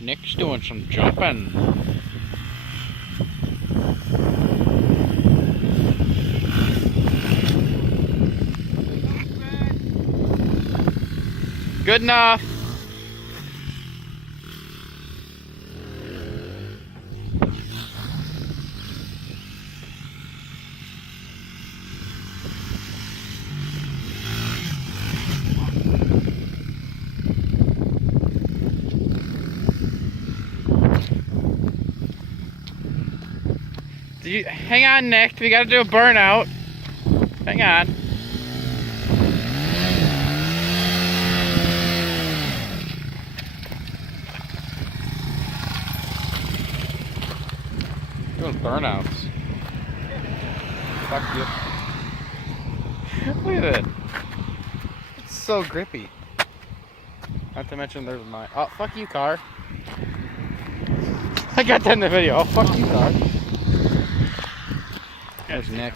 Nick's doing some jumping. Good enough. Hang on, Nick. We gotta do a burnout. Hang on. Doing burnouts. Fuck you. Look at it. It's so grippy. Not to mention there's my. Oh, fuck you, car. I got that in the video. Oh, fuck you, car. There's Nick.